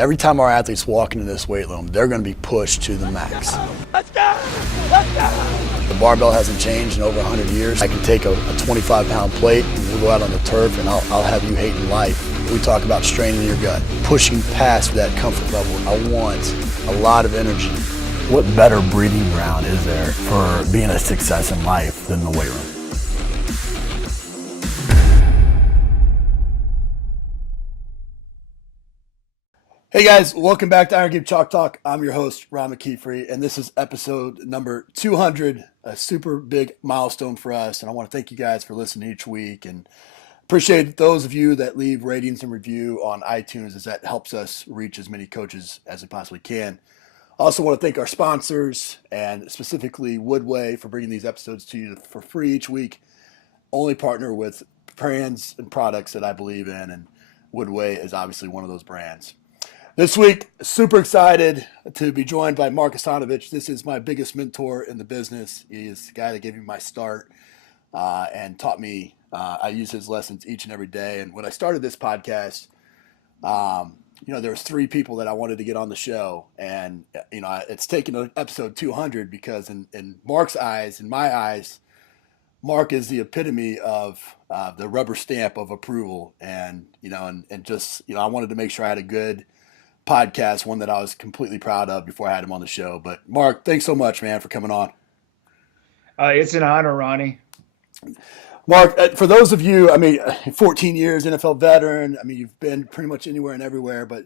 Every time our athletes walk into this weight room, they're going to be pushed to the max. Let's go! Let's go! The barbell hasn't changed in over 100 years. I can take a 25-pound plate and we'll go out on the turf and I'll have you hating life. We talk about straining your gut, pushing past that comfort level. I want a lot of energy. What better breeding ground is there for being a success in life than the weight room? Hey guys, welcome back to Iron Game Chalk Talk. I'm your host, Ron McKeefery, and this is episode number 200, a super big milestone for us. And I want to thank you guys for listening each week and appreciate those of you that leave ratings and review on iTunes, as that helps us reach as many coaches as we possibly can. I also want to thank our sponsors, and specifically Woodway, for bringing these episodes to you for free each week. Only partner with brands and products that I believe in, and Woodway is obviously one of those brands. This week, super excited to be joined by Mark Asanovich. This is my biggest mentor in the business. He is the guy that gave me my start and taught me. I use his lessons each and every day. And when I started this podcast, there was 3 people that I wanted to get on the show. And, it's taken an episode 200 because in Mark's eyes, in my eyes, Mark is the epitome of the rubber stamp of approval. And I wanted to make sure I had a good podcast, one that I was completely proud of before I had him on the show. But Mark, thanks so much, man, for coming on. It's an honor, Ronnie. Mark, for those of you, 14 years NFL veteran. You've been pretty much anywhere and everywhere, but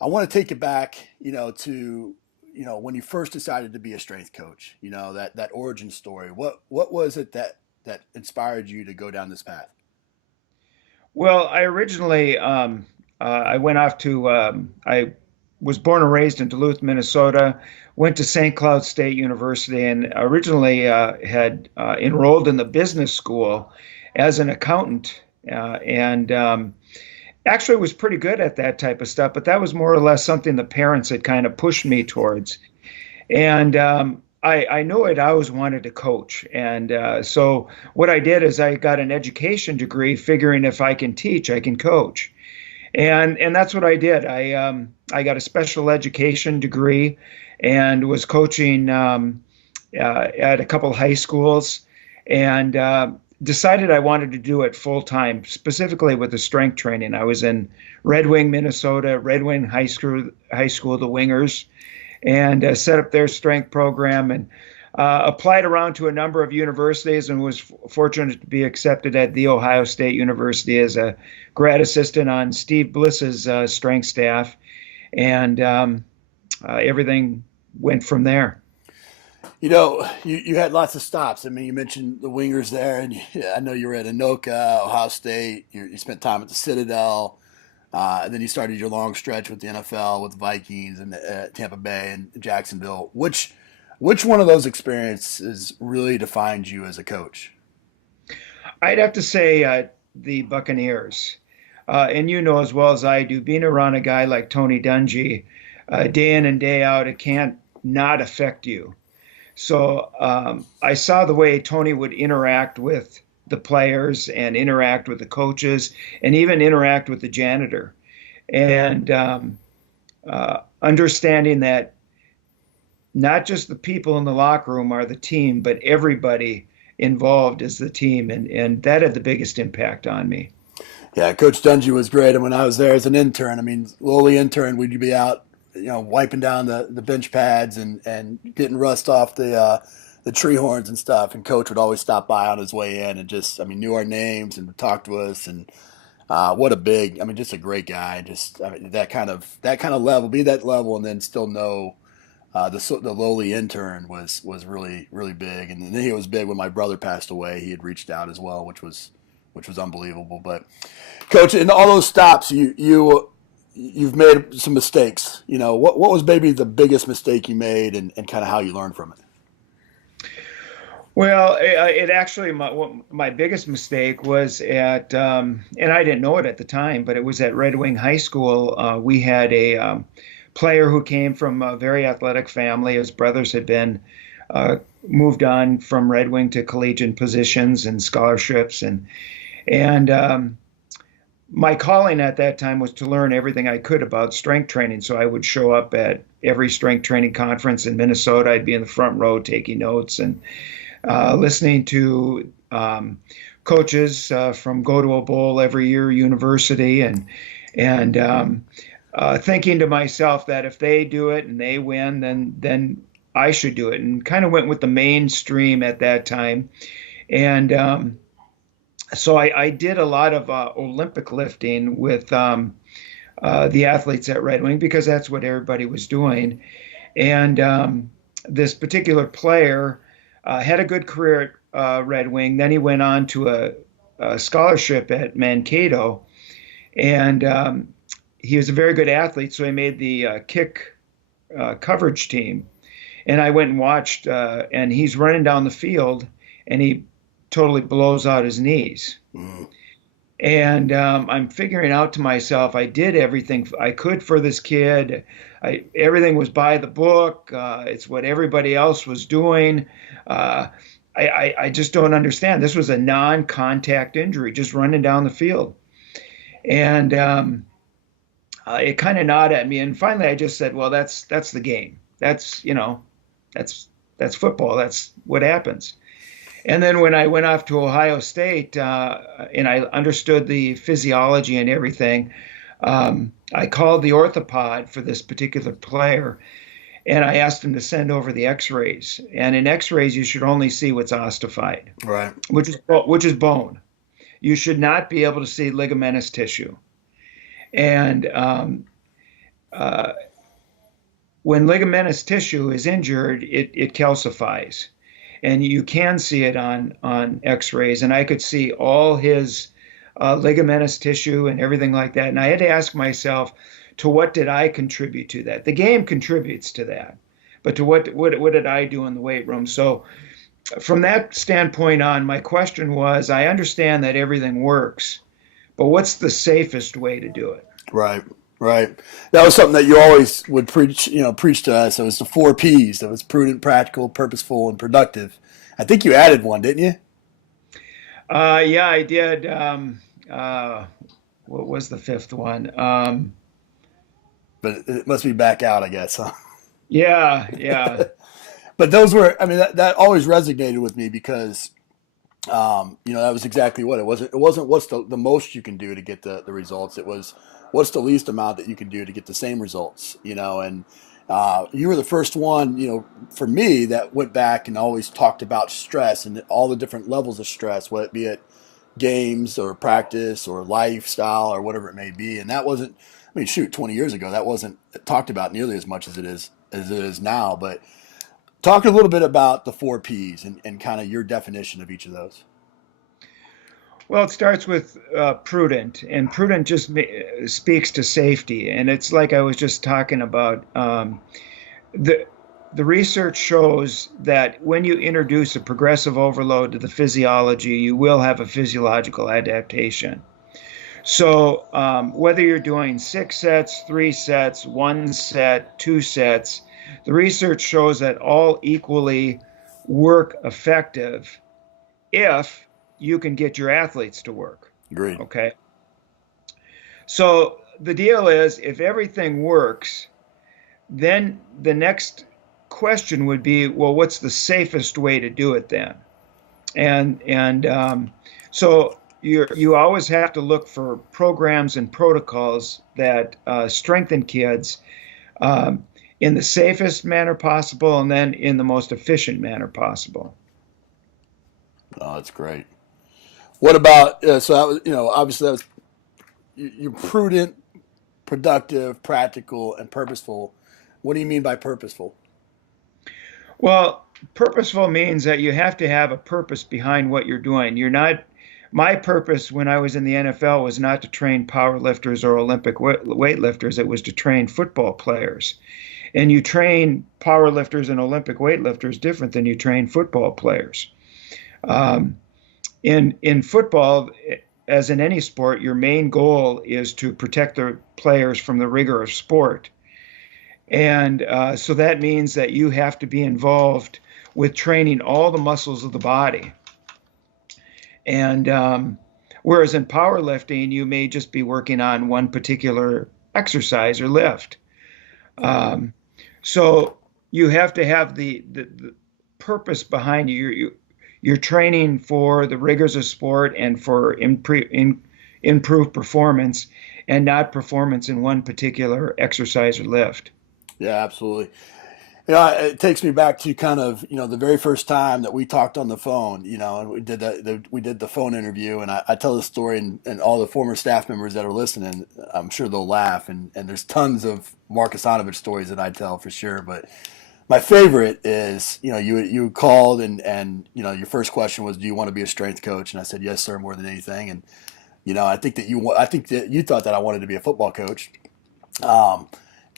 I want to take it back, to, when you first decided to be a strength coach, that origin story. What was it that inspired you to go down this path? Well, I originally, I went off to, I was born and raised in Duluth, Minnesota, went to St. Cloud State University, and originally had enrolled in the business school as an accountant, and actually was pretty good at that type of stuff, but that was more or less something the parents had kind of pushed me towards. And I knew I'd always wanted to coach. And so what I did is I got an education degree figuring if I can teach, I can coach. And that's what I did. I got a special education degree and was coaching at a couple high schools, and decided I wanted to do it full time, specifically with the strength training. I was in Red Wing, Minnesota, Red Wing High School, the Wingers, and set up their strength program, and applied around to a number of universities, and was fortunate to be accepted at the Ohio Sate University as a grad assistant on Steve Bliss's strength staff, and everything went from there. You had lots of stops. You mentioned the Wingers there, and I know you were at Anoka, Ohio State. You spent time at the Citadel, and then you started your long stretch with the NFL, with the Vikings and Tampa Bay and Jacksonville. Which one of those experiences really defined you as a coach? I'd have to say the Buccaneers. And as well as I do, being around a guy like Tony Dungy, day in and day out, it can't not affect you. So I saw the way Tony would interact with the players and interact with the coaches and even interact with the janitor. And understanding that not just the people in the locker room are the team, but everybody involved is the team. And that had the biggest impact on me. Yeah, Coach Dungy was great. And when I was there as an intern, lowly intern, we'd be out, wiping down the bench pads and getting rust off the tree horns and stuff. And Coach would always stop by on his way in and just, knew our names and would talk to us. And what a big, just a great guy. Just that kind of level, be that level, and then still know. The lowly intern was really, really big, and then he was big when my brother passed away. He had reached out as well, which was unbelievable. But Coach, in all those stops, you've made some mistakes. What was maybe the biggest mistake you made, and kind of how you learned from it? Well, it actually my biggest mistake was at, and I didn't know it at the time, but it was at Red Wing High School. We had a player who came from a very athletic family. His brothers had been moved on from Red Wing to collegiate positions and scholarships, and my calling at that time was to learn everything I could about strength training. So I would show up at every strength training conference in Minnesota. I'd be in the front row taking notes and listening to coaches from Go to a Bowl every year university, and thinking to myself that if they do it and they win, then I should do it, and kind of went with the mainstream at that time. And so I did a lot of Olympic lifting with the athletes at Red Wing because that's what everybody was doing. And this particular player had a good career at Red Wing. Then he went on to a scholarship at Mankato, and he was a very good athlete, so he made the kick coverage team. And I went and watched, and he's running down the field, and he totally blows out his knees. Mm. And I'm figuring out to myself, I did everything I could for this kid. Everything was by the book. It's what everybody else was doing. I just don't understand. This was a non-contact injury, just running down the field. And it kind of gnawed at me. And finally, I just said, well, that's the game. That's football. That's what happens. And then when I went off to Ohio State and I understood the physiology and everything, I called the orthopod for this particular player, and I asked him to send over the X-rays. And in X-rays, you should only see what's ossified, right? Which is bone. You should not be able to see ligamentous tissue. And when ligamentous tissue is injured, it calcifies. And you can see it on X-rays, and I could see all his ligamentous tissue and everything like that. And I had to ask myself, to what did I contribute to that? The game contributes to that, but to what did I do in the weight room? So from that standpoint on, my question was, I understand that everything works, but what's the safest way to do it? Right. Right. That was something that you always would preach to us. It was the 4 Ps. It was prudent, practical, purposeful, and productive. I think you added one, didn't you? Yeah, I did. What was the fifth one? But it must be back out, I guess, huh? Yeah. But those were, that always resonated with me because, that was exactly what it was. It wasn't what's the most you can do to get the results. It was, what's the least amount that you can do to get the same results, and you were the first one, for me that went back and always talked about stress and all the different levels of stress, whether it be at games or practice or lifestyle or whatever it may be. And that wasn't, 20 years ago, that wasn't talked about nearly as much as it is now. But talk a little bit about the 4 Ps and kind of your definition of each of those. Well, it starts with prudent, and prudent just speaks to safety. And it's like I was just talking about. The research shows that when you introduce a progressive overload to the physiology, you will have a physiological adaptation. So whether you're doing 6 sets, 3 sets, 1 set, 2 sets, the research shows that all equally work effective if you can get your athletes to work. Agreed. Okay. So the deal is, if everything works, then the next question would be, well, what's the safest way to do it then? And so you always have to look for programs and protocols that strengthen kids in the safest manner possible, and then in the most efficient manner possible. Oh, that's great. What about, so that was, obviously that was, you're prudent, productive, practical, and purposeful. What do you mean by purposeful? Well, purposeful means that you have to have a purpose behind what you're doing. My purpose when I was in the NFL was not to train power lifters or Olympic weightlifters. It was to train football players. And you train power lifters and Olympic weightlifters different than you train football players. In football, as in any sport, your main goal is to protect the players from the rigor of sport. And so that means that you have to be involved with training all the muscles of the body. And Whereas in powerlifting, you may just be working on one particular exercise or lift. Um, so you have to have the purpose behind you. You're training for the rigors of sport and for improved performance, and not performance in one particular exercise or lift. Yeah, absolutely. It takes me back to kind of, the very first time that we talked on the phone, and we did the phone interview, and I tell this story, and all the former staff members that are listening, I'm sure they'll laugh, and there's tons of Mark Asanovich stories that I tell for sure, but my favorite is, you called, and your first question was, do you want to be a strength coach? And I said, yes, sir, more than anything. And, I think that you thought that I wanted to be a football coach.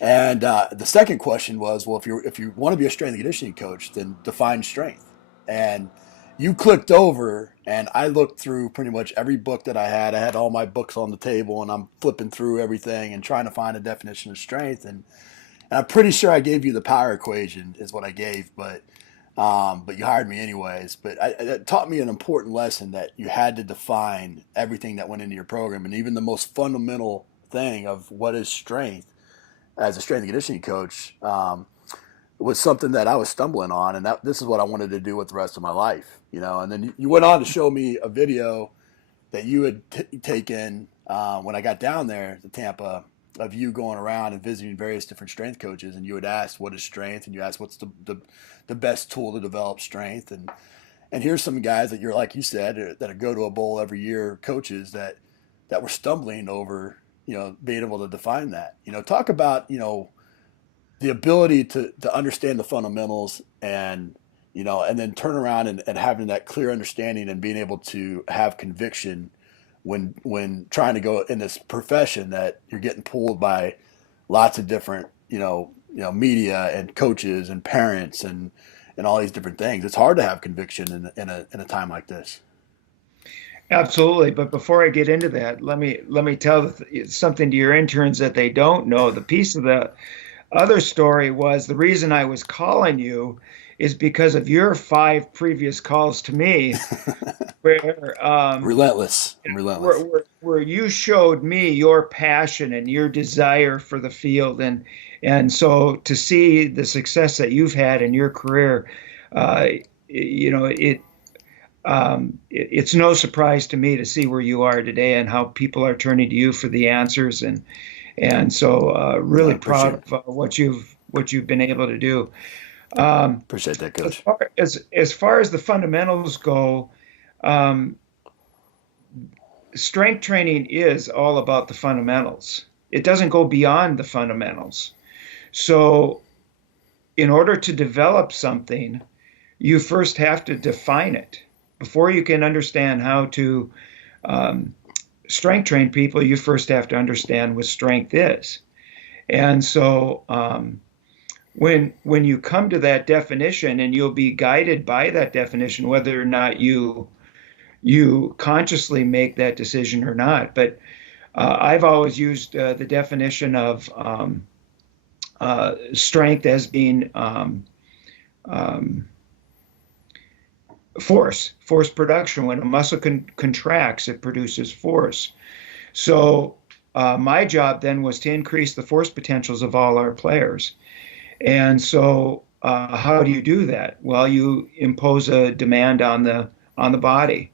And the second question was, well, if you want to be a strength and conditioning coach, then define strength. And you clicked over, and I looked through pretty much every book that I had. I had all my books on the table, and I'm flipping through everything and trying to find a definition of strength. And I'm pretty sure I gave you the power equation is what I gave, but you hired me anyways. But it taught me an important lesson that you had to define everything that went into your program, and even the most fundamental thing of what is strength as a strength and conditioning coach was something that I was stumbling on, and this is what I wanted to do with the rest of my life, And then you went on to show me a video that you had taken when I got down there to Tampa, of you going around and visiting various different strength coaches, and you had asked what is strength, and you asked what's the best tool to develop strength, and here's some guys that you're, like you said, that go to a bowl every year, coaches that were stumbling over being able to define that. Talk about the ability to understand the fundamentals, and and then turn around and having that clear understanding and being able to have conviction when trying to go in this profession that you're getting pulled by lots of different media and coaches and parents and all these different things. It's hard to have conviction in a time like this. Absolutely, but before I get into that, let me tell something to your interns that they don't know. The piece of the other story was, the reason I was calling you is because of your 5 previous calls to me, where relentless. Where you showed me your passion and your desire for the field, and so to see the success that you've had in your career, it's no surprise to me to see where you are today and how people are turning to you for the answers, and so really proud of what you've been able to do. Appreciate that, Coach. As far as the fundamentals go, strength training is all about the fundamentals. It doesn't go beyond the fundamentals. So in order to develop something, you first have to define it. Before you can understand how to strength train people, you first have to understand what strength is. And so when you come to that definition, and you'll be guided by that definition, whether or not you consciously make that decision or not. But I've always used the definition of strength as being force production. When a muscle contracts, it produces force. So my job then was to increase the force potentials of all our players. And so how do you do that? Well, you impose a demand on the body,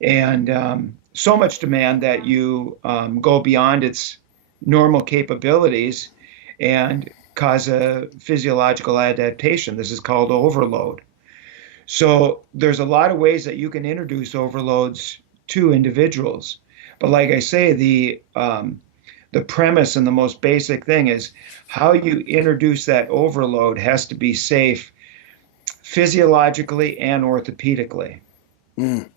and so much demand that you go beyond its normal capabilities and cause a physiological adaptation. This is called overload. So there's a lot of ways that you can introduce overloads to individuals. But like I say, the premise and the most basic thing is how you introduce that overload has to be safe physiologically and orthopedically. Mm.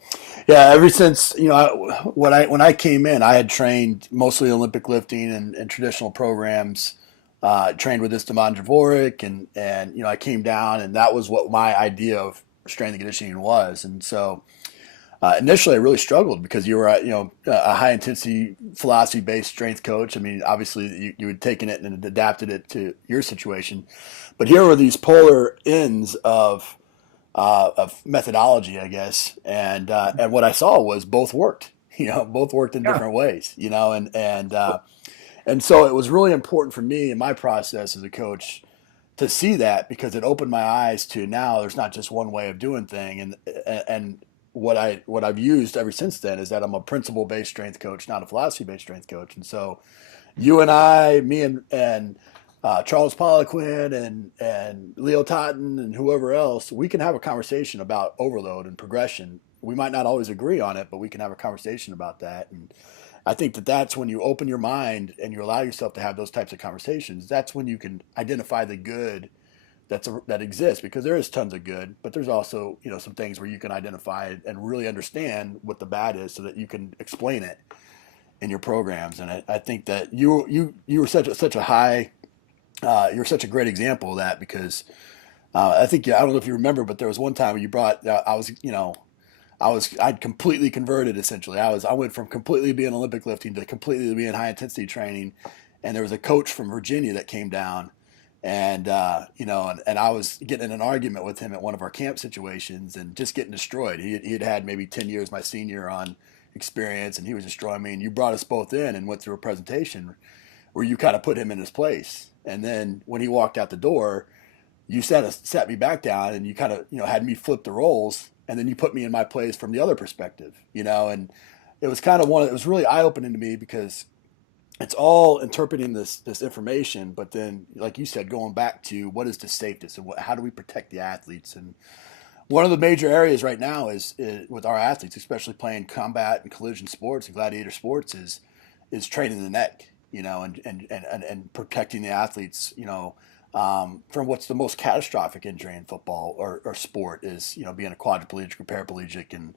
Yeah, ever since when I came in, I had trained mostly Olympic lifting and traditional programs. Trained with Istavan Dvorak, and I came down, and that was what my idea of strength and conditioning was. And so initially, I really struggled because you were a high intensity philosophy based strength coach. I mean, obviously you had taken it and adapted it to your situation, but here were these polar ends of methodology, I guess, and what I saw was both worked. both worked in Yeah. different ways, and so it was really important for me in my process as a coach to see that, because it opened my eyes to, now there's not just one way of doing thing. And what I've used ever since then is that I'm a principle based strength coach, not a philosophy based strength coach. And so you and I, me and Charles Poliquin and Leo Totten and whoever else, we can have a conversation about overload and progression. We might not always agree on it, but we can have a conversation about that. And I think that that's when you open your mind and you allow yourself to have those types of conversations. That's when you can identify the good that exists, because there is tons of good, but there's also some things where you can identify and really understand what the bad is, so that you can explain it in your programs. And I think that you were such a high you're such a great example of that, because I think, I don't know if you remember, but there was one time you brought I'd completely converted essentially. I went from completely being Olympic lifting to completely being high intensity training, and there was a coach from Virginia that came down, and and I was getting in an argument with him at one of our camp situations and just getting destroyed. He had maybe 10 years my senior on experience, and he was destroying me. And you brought us both in and went through a presentation where you kind of put him in his place. And then when he walked out the door, you sat me back down, and you kind of had me flip the roles, and then you put me in my place from the other perspective, and it was kind of it was really eye opening to me, because it's all interpreting this information, but then, like you said, going back to what is the safest, and how do we protect the athletes. And one of the major areas right now is with our athletes, especially playing combat and collision sports and gladiator sports, is training the neck, and protecting the athletes, from what's the most catastrophic injury in football or sport is, being a quadriplegic or paraplegic. And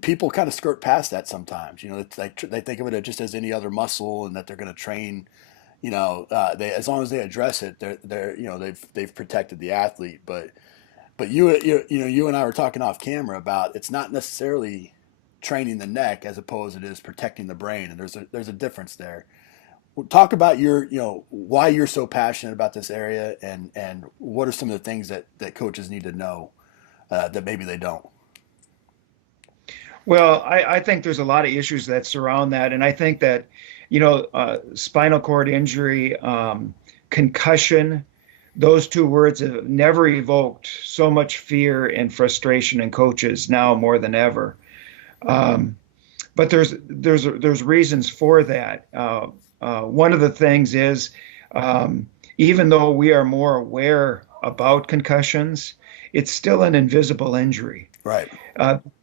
people kind of skirt past that sometimes. They think of it just as any other muscle, and that they're going to train. As long as they address it, they've protected the athlete. But you and I were talking off camera about, it's not necessarily training the neck as opposed to it is protecting the brain, and there's a difference there. Talk about why you're so passionate about this area, and what are some of the things that coaches need to know that maybe they don't. Well, I think there's a lot of issues that surround that. And I think that, spinal cord injury, concussion, those two words have never evoked so much fear and frustration in coaches, now more than ever. But there's reasons for that. One of the things is, even though we are more aware about concussions, it's still an invisible injury. Right.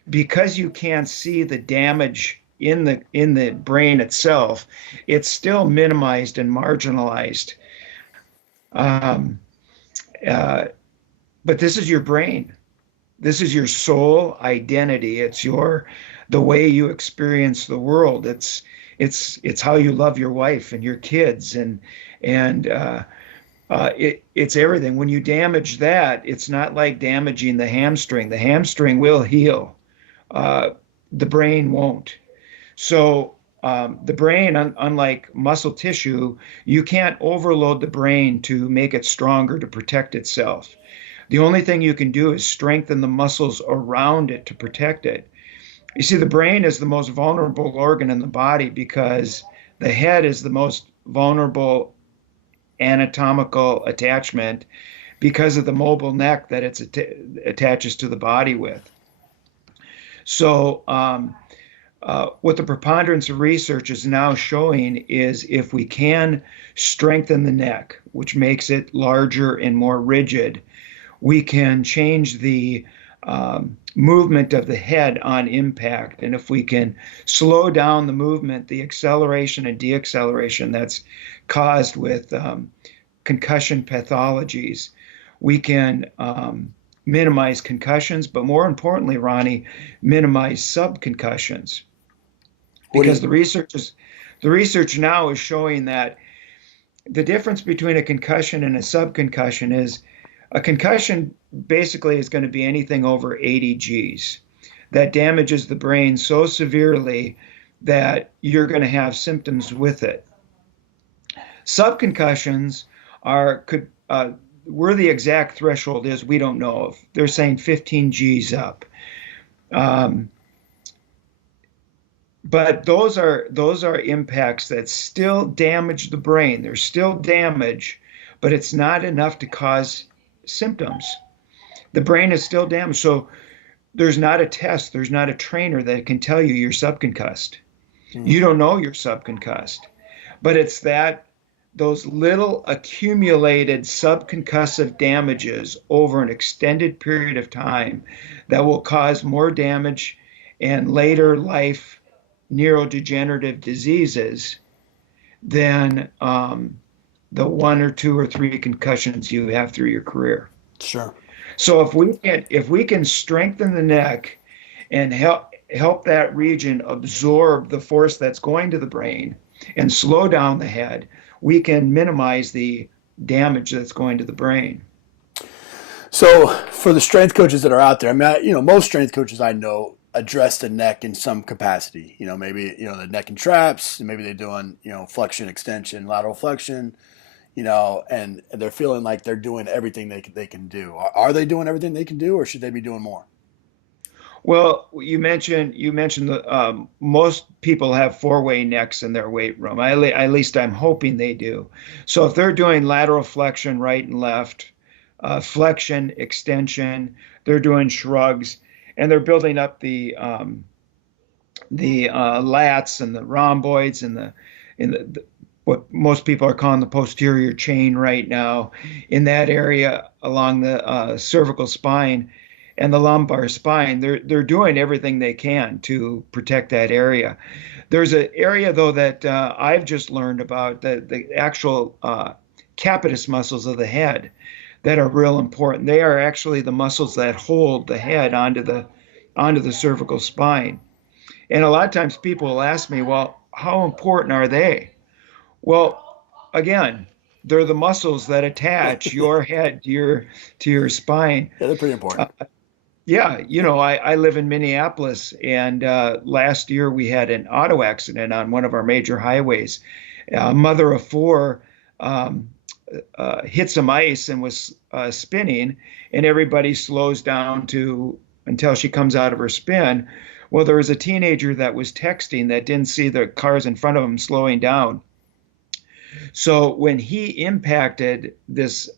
Because you can't see the damage in the brain itself, it's still minimized and marginalized. But this is your brain. This is your soul identity. It's the way you experience the world. It's how you love your wife and your kids, and it's everything. When you damage that, it's not like damaging the hamstring. The hamstring will heal. The brain won't. So the brain, unlike muscle tissue, you can't overload the brain to make it stronger, to protect itself. The only thing you can do is strengthen the muscles around it to protect it. You see, the brain is the most vulnerable organ in the body, because the head is the most vulnerable anatomical attachment, because of the mobile neck that it attaches to the body with. So what the preponderance of research is now showing is, if we can strengthen the neck, which makes it larger and more rigid, we can change the movement of the head on impact. And if we can slow down the movement, the acceleration and deacceleration that's caused with concussion pathologies, we can minimize concussions, but more importantly, Ronnie, minimize subconcussions. Because the research now is showing that the difference between a concussion and a subconcussion is, a concussion basically is going to be anything over 80 Gs. That damages the brain so severely that you're going to have symptoms with it. Subconcussions where the exact threshold is, we don't know. They're saying 15 Gs up. but those are impacts that still damage the brain. There's still damage, but it's not enough to cause symptoms. The brain is still damaged. So there's not a test, there's not a trainer that can tell you you're subconcussed. You don't know you're subconcussed. But it's that those little accumulated subconcussive damages over an extended period of time that will cause more damage and later life neurodegenerative diseases than the one or two or three concussions you have through your career. Sure. So if we can strengthen the neck and help that region absorb the force that's going to the brain and slow down the head, we can minimize the damage that's going to the brain. So for the strength coaches that are out there, I mean, most strength coaches I know address the neck in some capacity. Maybe the neck and traps, maybe they're doing flexion, extension, lateral flexion, and they're feeling like they're doing everything they can do. Are they doing everything they can do, or should they be doing more? Well, you mentioned that most people have four-way necks in their weight room. At least I'm hoping they do. So if they're doing lateral flexion right and left, flexion, extension, they're doing shrugs, and they're building up the lats and the rhomboids and the what most people are calling the posterior chain right now in that area along the cervical spine and the lumbar spine. They're doing everything they can to protect that area. There's an area though that I've just learned about, the actual capitis muscles of the head that are real important. They are actually the muscles that hold the head onto the cervical spine. And a lot of times people will ask me, well, how important are they? Well, again, they're the muscles that attach your head to your spine. Yeah, they're pretty important. Yeah, I live in Minneapolis, and last year we had an auto accident on one of our major highways. A mother of four hit some ice and was spinning, and everybody slows down until she comes out of her spin. Well, there was a teenager that was texting that didn't see the cars in front of him slowing down. So when he impacted this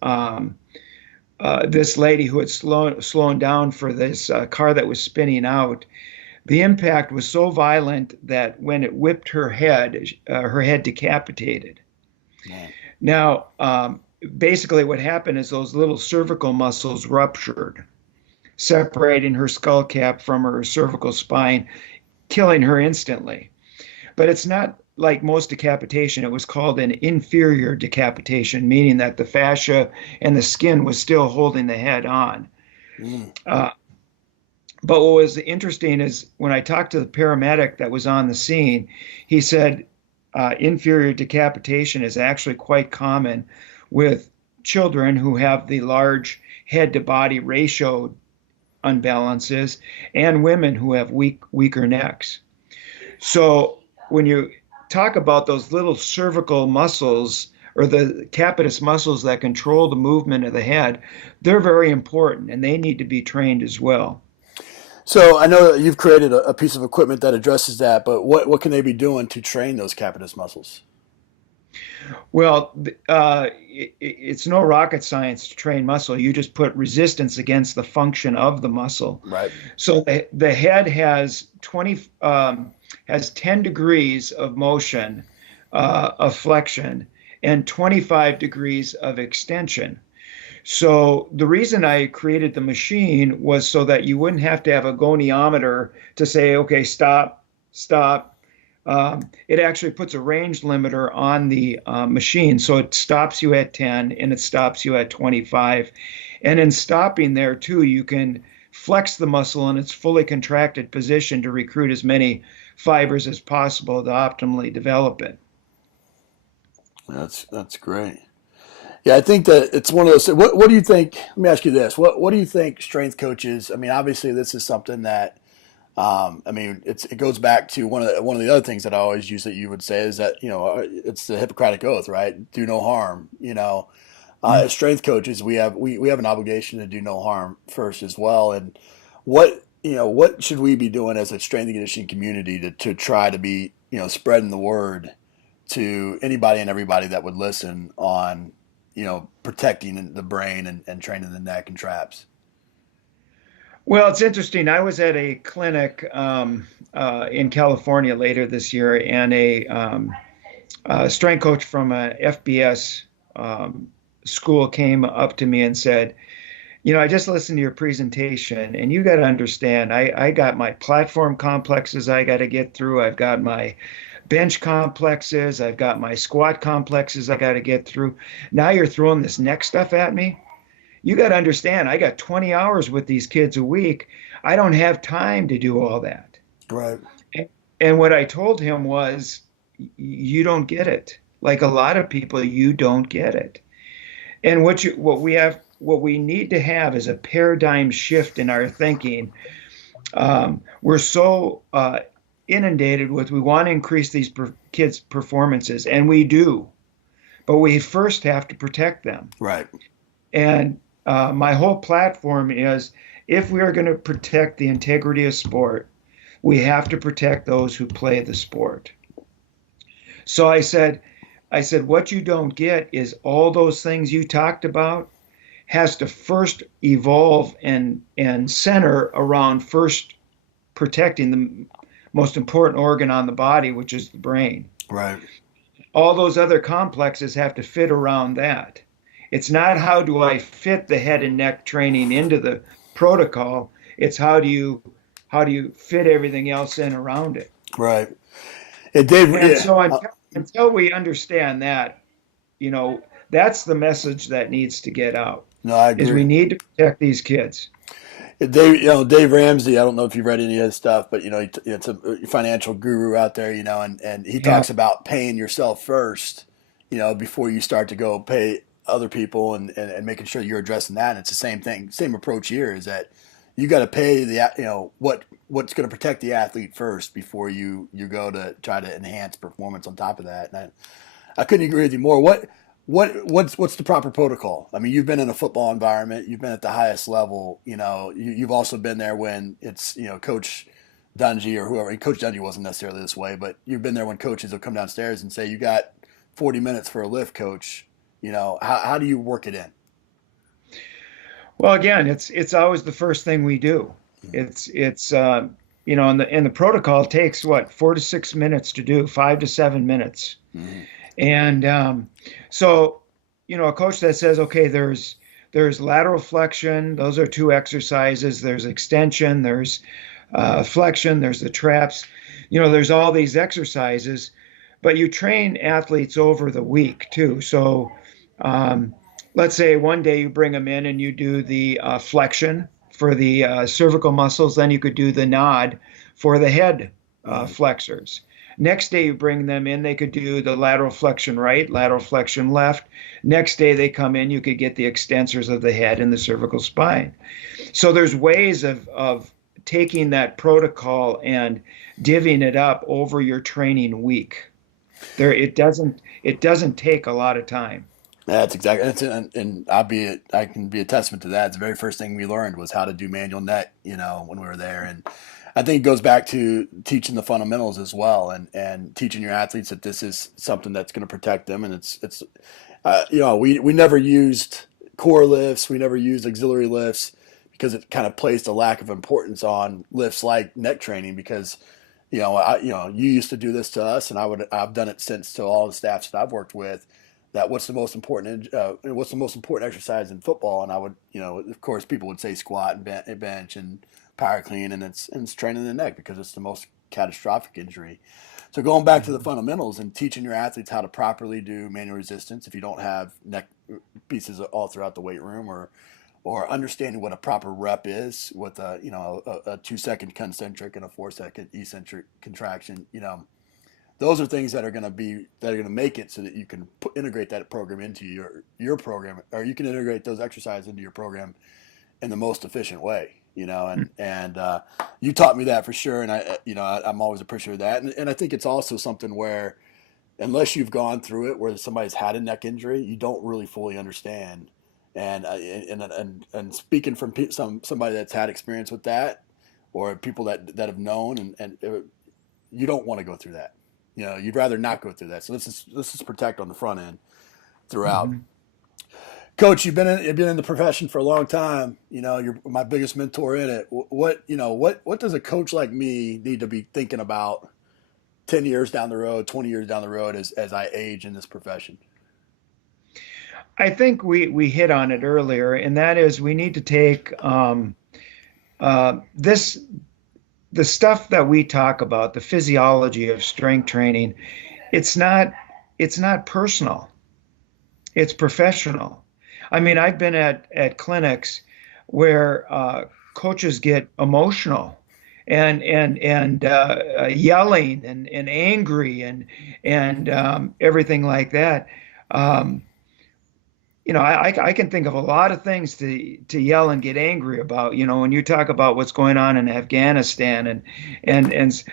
this lady who had slowed down for this car that was spinning out, the impact was so violent that when it whipped her head decapitated. Yeah. Now, basically what happened is those little cervical muscles ruptured, separating her skull cap from her cervical spine, killing her instantly. But it's not like most decapitation. It was called an inferior decapitation, meaning that the fascia and the skin was still holding the head on. But what was interesting is when I talked to the paramedic that was on the scene, he said inferior decapitation is actually quite common with children who have the large head-to-body ratio unbalances and women who have weaker necks. So when you talk about those little cervical muscles or the capitis muscles that control the movement of the head, they're very important and they need to be trained as well. So I know that you've created a piece of equipment that addresses that, but what can they be doing to train those capitis muscles? Well, it's no rocket science to train muscle. You just put resistance against the function of the muscle. Right. So the head has 10 degrees of motion of flexion and 25 degrees of extension. So the reason I created the machine was so that you wouldn't have to have a goniometer to say, okay, stop. It actually puts a range limiter on the machine. So it stops you at 10 and it stops you at 25. And in stopping there too, you can flex the muscle in its fully contracted position to recruit as many fibers as possible to optimally develop it. That's great. Yeah, I think that it's one of those. What do you think? Let me ask you this. What do you think strength coaches? I mean, obviously this is something that it goes back to one of the other things that I always use that you would say is that it's the Hippocratic Oath, right? Do no harm. As strength coaches, we have an obligation to do no harm first as well. And what what should we be doing as a strength and conditioning community to try to be, spreading the word to anybody and everybody that would listen on, protecting the brain and training the neck and traps? Well, it's interesting. I was at a clinic in California later this year, and a strength coach from a FBS school came up to me and said, I just listened to your presentation, and you got to understand, I got my platform complexes I got to get through. I've got my bench complexes. I've got my squat complexes I got to get through. Now you're throwing this neck stuff at me. You got to understand, I got 20 hours with these kids a week. I don't have time to do all that. Right. And what I told him was, you don't get it. Like a lot of people, you don't get it. And what we need to have is a paradigm shift in our thinking. We're so inundated with, we want to increase these kids' performances, and we do, but we first have to protect them. Right. And my whole platform is, if we are going to protect the integrity of sport, we have to protect those who play the sport. So I said, what you don't get is all those things you talked about has to first evolve and center around first protecting the most important organ on the body, which is the brain. Right. All those other complexes have to fit around that. It's not how do I fit the head and neck training into the protocol. It's how do you fit everything else in around it. Right. And Dave, and so until we understand that, that's the message that needs to get out. No, I agree. Is we need to protect these kids. Dave Ramsey, I don't know if you've read any of his stuff, but it's a financial guru out there, and he talks about paying yourself first, before you start to go pay other people and making sure you're addressing that. And it's the same thing, same approach here, is that you got to pay what's going to protect the athlete first before you go to try to enhance performance on top of that. And I couldn't agree with you more. What's the proper protocol? I mean, you've been in a football environment, you've been at the highest level, you've also been there when it's, Coach Dungy or whoever. Coach Dungy wasn't necessarily this way, but you've been there when coaches will come downstairs and say, you got 40 minutes for a lift, coach. How do you work it in? Well, again, it's always the first thing we do. It's and the protocol takes 4 to 6 minutes to do, 5 to 7 minutes. Mm-hmm. And so, a coach that says, okay, there's lateral flexion, those are 2 exercises. There's extension, there's flexion, there's the traps. There's all these exercises, but you train athletes over the week too. So let's say one day you bring them in and you do the flexion for the cervical muscles, then you could do the nod for the head flexors. Next day you bring them in, they could do the lateral flexion right, lateral flexion left. Next day they come in, you could get the extensors of the head and the cervical spine. So there's ways of taking that protocol and divvying it up over your training week. It doesn't take a lot of time. That's exactly, and I can be a testament to that. It's the very first thing we learned was how to do manual neck, when we were there. And I think it goes back to teaching the fundamentals as well, and teaching your athletes that this is something that's going to protect them. And it's we never used core lifts, we never used auxiliary lifts because it kind of placed a lack of importance on lifts like neck training because you used to do this to us, and I've done it since to all the staffs that I've worked with. That what's the most important exercise in football? And I would, of course, people would say squat and bench and power clean, and it's training the neck because it's the most catastrophic injury. So going back to the fundamentals and teaching your athletes how to properly do manual resistance if you don't have neck pieces all throughout the weight room, or understanding what a proper rep is with a 2-second concentric and a 4-second eccentric contraction, those are things that are going to make it so that you can integrate that program into your program, or you can integrate those exercises into your program in the most efficient way. And you taught me that for sure, and I'm always appreciative of that. And I think it's also something where, unless you've gone through it, where somebody's had a neck injury, you don't really fully understand. And speaking from somebody that's had experience with that, or people that have known, and you don't want to go through that. You'd rather not go through that. So this is protect on the front end throughout. Mm-hmm. Coach, you've been in the profession for a long time. You're my biggest mentor in it. What does a coach like me need to be thinking about 10 years down the road, 20 years down the road as I age in this profession? I think we hit on it earlier, and that is we need to take the stuff that we talk about, the physiology of strength training. It's not personal. It's professional. I mean, I've been at clinics where coaches get emotional and yelling and angry and everything like that. I can think of a lot of things to yell and get angry about. When you talk about what's going on in Afghanistan and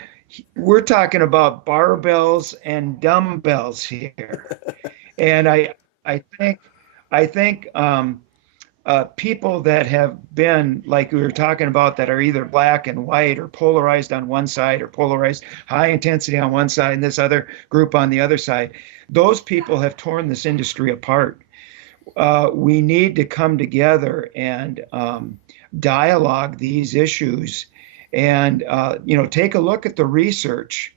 we're talking about barbells and dumbbells here, and I think people that have been, like we were talking about, that are either black and white or polarized on one side or polarized high intensity on one side and this other group on the other side, those people have torn this industry apart. We need to come together and dialogue these issues and, take a look at the research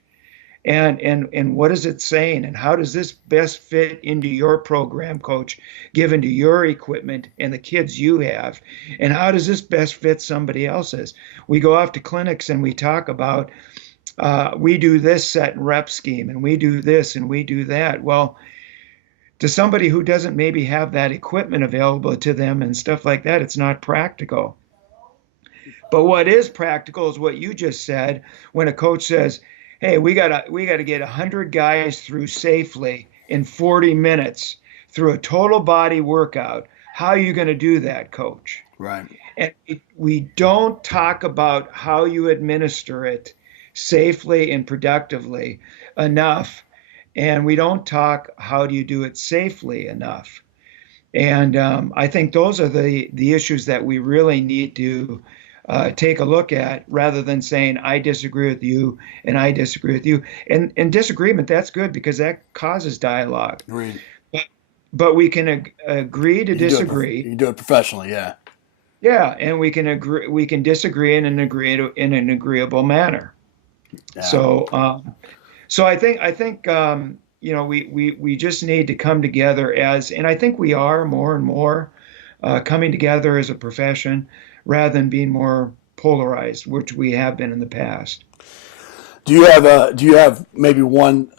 and what is it saying, and how does this best fit into your program, coach, given to your equipment and the kids you have, and how does this best fit somebody else's? We go off to clinics and we talk about, we do this set and rep scheme, and we do this and we do that. Well, to somebody who doesn't maybe have that equipment available to them and stuff like that, it's not practical. But what is practical is what you just said, when a coach says, hey, we gotta get 100 guys through safely in 40 minutes through a total body workout. How are you going to do that, coach? Right. And we don't talk about how you administer it safely and productively enough. And we don't talk how do you do it safely enough. And I think those are the issues that we really need to take a look at, rather than saying, I disagree with you and I disagree with you. And disagreement, that's good, because that causes dialogue. Agreed. But we can agree to disagree. You can do it professionally, yeah. Yeah, and we can agree. We can disagree in an agreeable manner. Yeah. So I think we just need to come together and I think we are more and more coming together as a profession, rather than being more polarized, which we have been in the past. Do you have maybe one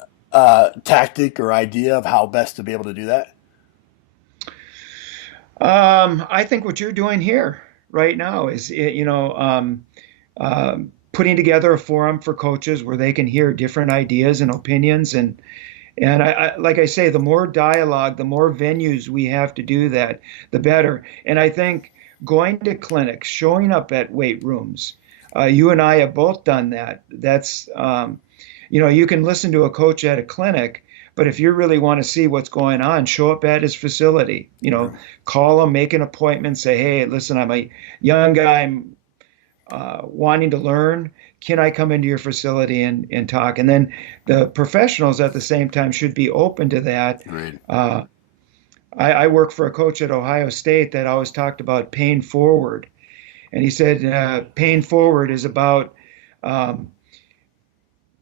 tactic or idea of how best to be able to do that? I think what you're doing here right now is, putting together a forum for coaches where they can hear different ideas and opinions. And I, like I say, the more dialogue, the more venues we have to do that, the better. And I think going to clinics, showing up at weight rooms, you and I have both done that. That's, you can listen to a coach at a clinic, but if you really want to see what's going on, show up at his facility, call him, make an appointment, say, hey, listen, I'm a young guy, I'm wanting to learn. Can I come into your facility and talk? And then the professionals at the same time should be open to that. Right. I work for a coach at Ohio State that always talked about paying forward. And he said paying forward is about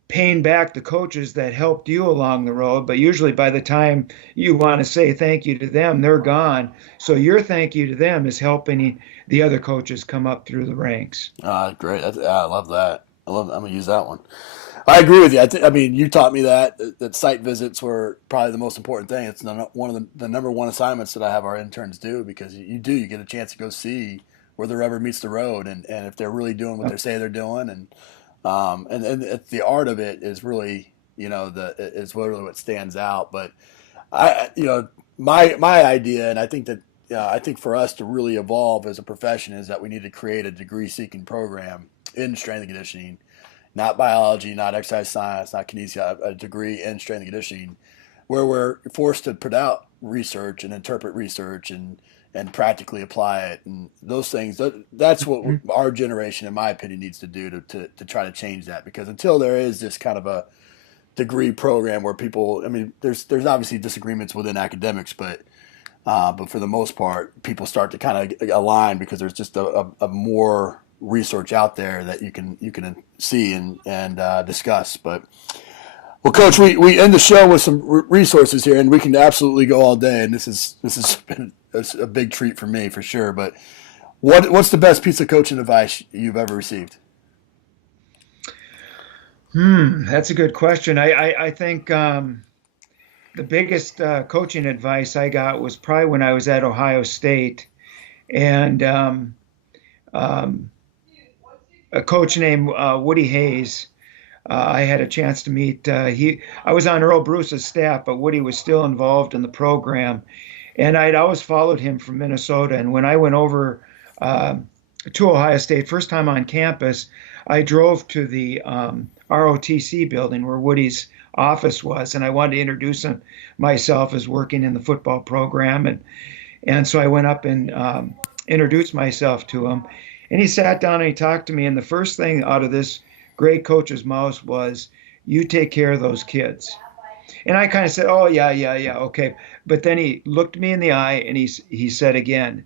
paying back the coaches that helped you along the road. But usually by the time you want to say thank you to them, they're gone. So your thank you to them is helping the other coaches come up through the ranks. Great. I love that. I'm going to use that one. I agree with you. I mean, you taught me that site visits were probably the most important thing. It's one of the number one assignments that I have our interns do, because you get a chance to go see where the rubber meets the road, and if they're really doing what they say they're doing, and the art of it is really, is really what stands out. But my idea, and I think that I think for us to really evolve as a profession, is that we need to create a degree-seeking program in strength and conditioning. Not biology, not exercise science, not kinesia, a degree in strength and conditioning, where we're forced to put out research and interpret research and practically apply it. And those things, that's what our generation, in my opinion, needs to do to try to change that. Because until there is this kind of a degree program where people, I mean, there's obviously disagreements within academics, but for the most part, people start to kind of align because there's just a more research out there that you can see and discuss. But well, Coach, we end the show with some resources here, and we can absolutely go all day. And this has been a big treat for me for sure. But what's the best piece of coaching advice you've ever received? That's a good question. I think the biggest coaching advice I got was probably when I was at Ohio State, and a coach named Woody Hayes. I had a chance to meet. I was on Earl Bruce's staff, but Woody was still involved in the program, and I'd always followed him from Minnesota. And when I went over to Ohio State, first time on campus, I drove to the ROTC building where Woody's office was, and I wanted to introduce myself as working in the football program, and so I went up and introduced myself to him, and he sat down and he talked to me, and the first thing out of this great coach's mouth was, "You take care of those kids." And I kind of said, "Oh yeah, okay," but then he looked me in the eye and he said again,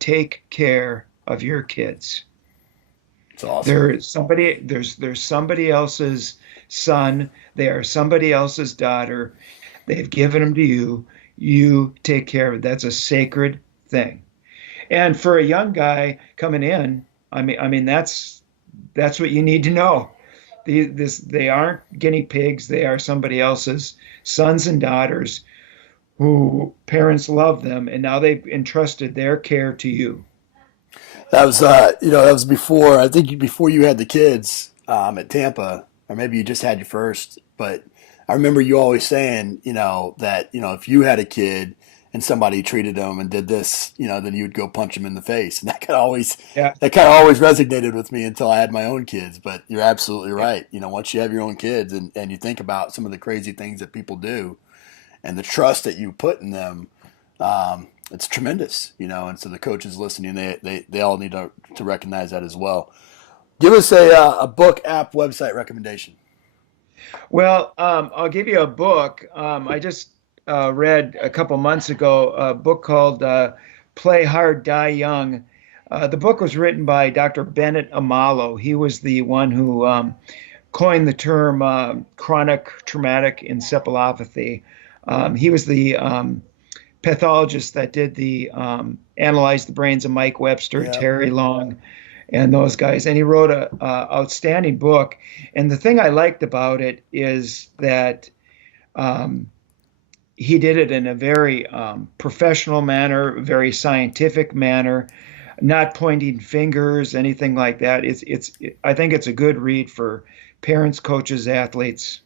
"Take care of your kids." It's awesome. There's somebody else's son. They are somebody else's daughter. They've given them to you. You take care of it. That's a sacred thing. And for a young guy coming in, I mean that's what you need to know. They aren't guinea pigs. They are somebody else's sons and daughters who parents love them, and now they've entrusted their care to you. That was that was before, I think, before you had the kids at Tampa, or maybe you just had your first. But I remember you always saying, that if you had a kid and somebody treated them and did this, then you would go punch them in the face, and that kind of always resonated with me until I had my own kids. But you're absolutely right. Once you have your own kids and you think about some of the crazy things that people do, and the trust that you put in them. It's tremendous, and so the coaches listening, they all need to recognize that as well. Give us a book, app, website recommendation. Well, I'll give you a book. I just read a couple months ago a book called Play Hard, Die Young. The book was written by Dr. Bennett Amalo. He was the one who coined the term chronic traumatic encephalopathy. He was the pathologist that did the analyze the brains of Mike Webster, Terry Long, and those guys. And he wrote a outstanding book. And the thing I liked about it is that he did it in a very professional manner, very scientific manner, not pointing fingers, anything like that. I think it's a good read for parents, coaches, athletes.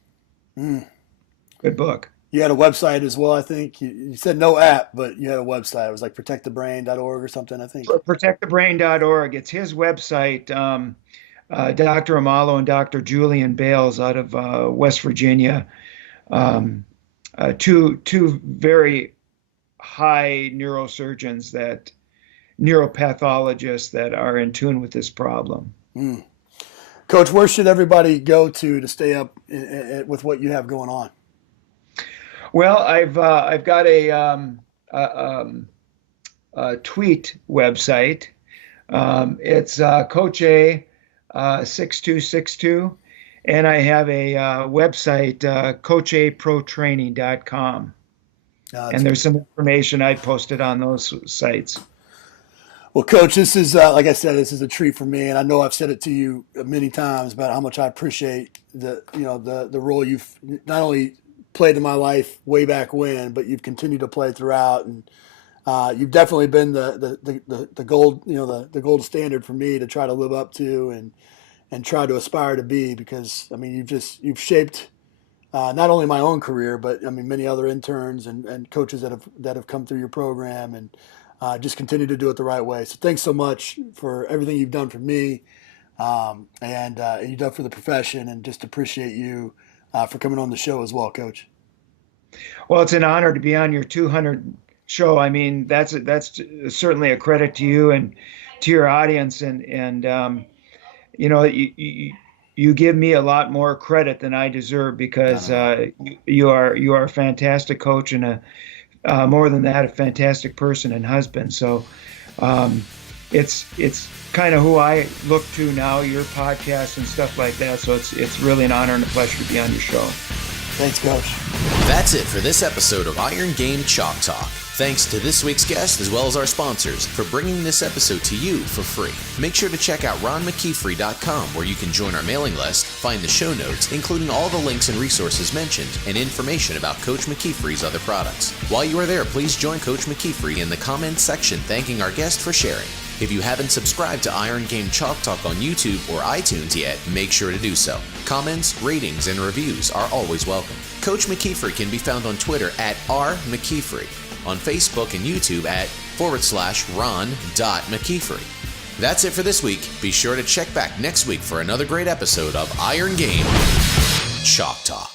Good book. You had a website as well, I think. You said no app, but you had a website. It was like protectthebrain.org or something, I think. Protectthebrain.org. It's his website. Dr. Amalo and Dr. Julian Bales out of West Virginia. Two very high neurosurgeons, neuropathologists that are in tune with this problem. Coach, where should everybody go to stay up with what you have going on? Well, I've got a tweet website. It's Coach A 6262, and I have a website, coachaprotraining.com. And there's some information I posted on those sites. Well, Coach, this is like I said, this is a treat for me, and I know I've said it to you many times about how much I appreciate the role you've not only played in my life way back when, but you've continued to play throughout, and you've definitely been the gold, the gold standard for me to try to live up to and try to aspire to be, because I mean you've shaped not only my own career, but I mean many other interns and coaches that have come through your program, and just continue to do it the right way. So thanks so much for everything you've done for me, and you've done for the profession, and just appreciate you for coming on the show as well, Coach. Well, it's an honor to be on your 200 show. I mean, that's certainly a credit to you and to your audience, and you know, you give me a lot more credit than I deserve, because you are a fantastic coach, and more than that, a fantastic person and husband. So it's kind of who I look to now, your podcast and stuff like that. So it's really an honor and a pleasure to be on your show. Thanks, Coach. That's it for this episode of Iron Game Chalk Talk. Thanks to this week's guest as well as our sponsors for bringing this episode to you for free. Make sure to check out ronmckeefery.com, where you can join our mailing list, find the show notes, including all the links and resources mentioned, and information about Coach McKeefery's other products. While you are there, please join Coach McKeefery in the comments section thanking our guest for sharing. If you haven't subscribed to Iron Game Chalk Talk on YouTube or iTunes yet, make sure to do so. Comments, ratings, and reviews are always welcome. Coach McKeefery can be found on Twitter at @RMcKeefery, on Facebook and YouTube at /Ron.McKeefery. That's it for this week. Be sure to check back next week for another great episode of Iron Game Chalk Talk.